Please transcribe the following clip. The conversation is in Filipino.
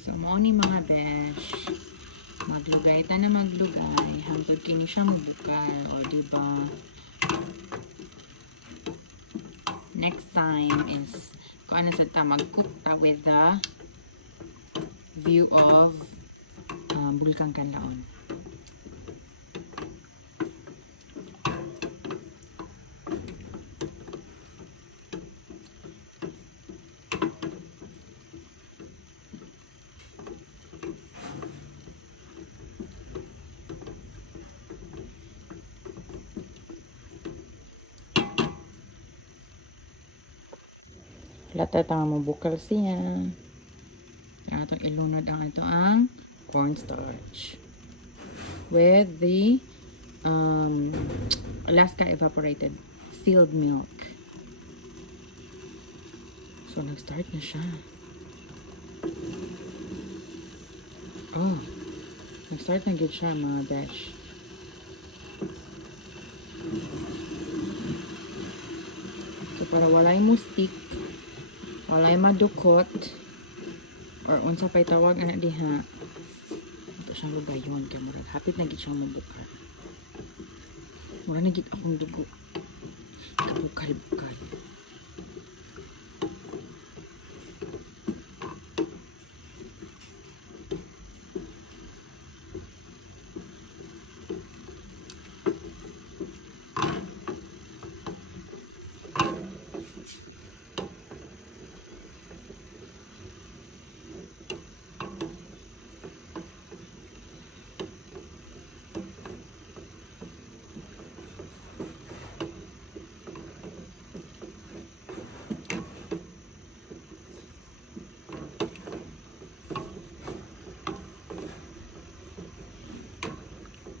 So, mo ni mga besh. Maglugay ta na maglugay. Hangtod kini siya mabukal. O, diba? Next time is, kung ano sa ta, mag-cook ta with the view of Bulkang Kanlaon. Lata tanga mo bukal siya. Kaya itong ilunod ang cornstarch with the Alaska evaporated filled milk. So nag-start na siya. Oh, nag-start na good siya mga besh. So para walay mo stick, walay madukot, or unsa pa'y tawag na diha, ito siyang lugayon kaya murag hapit na gid siyang mabukal. Murag na gid akong dugo kabukal-bukal.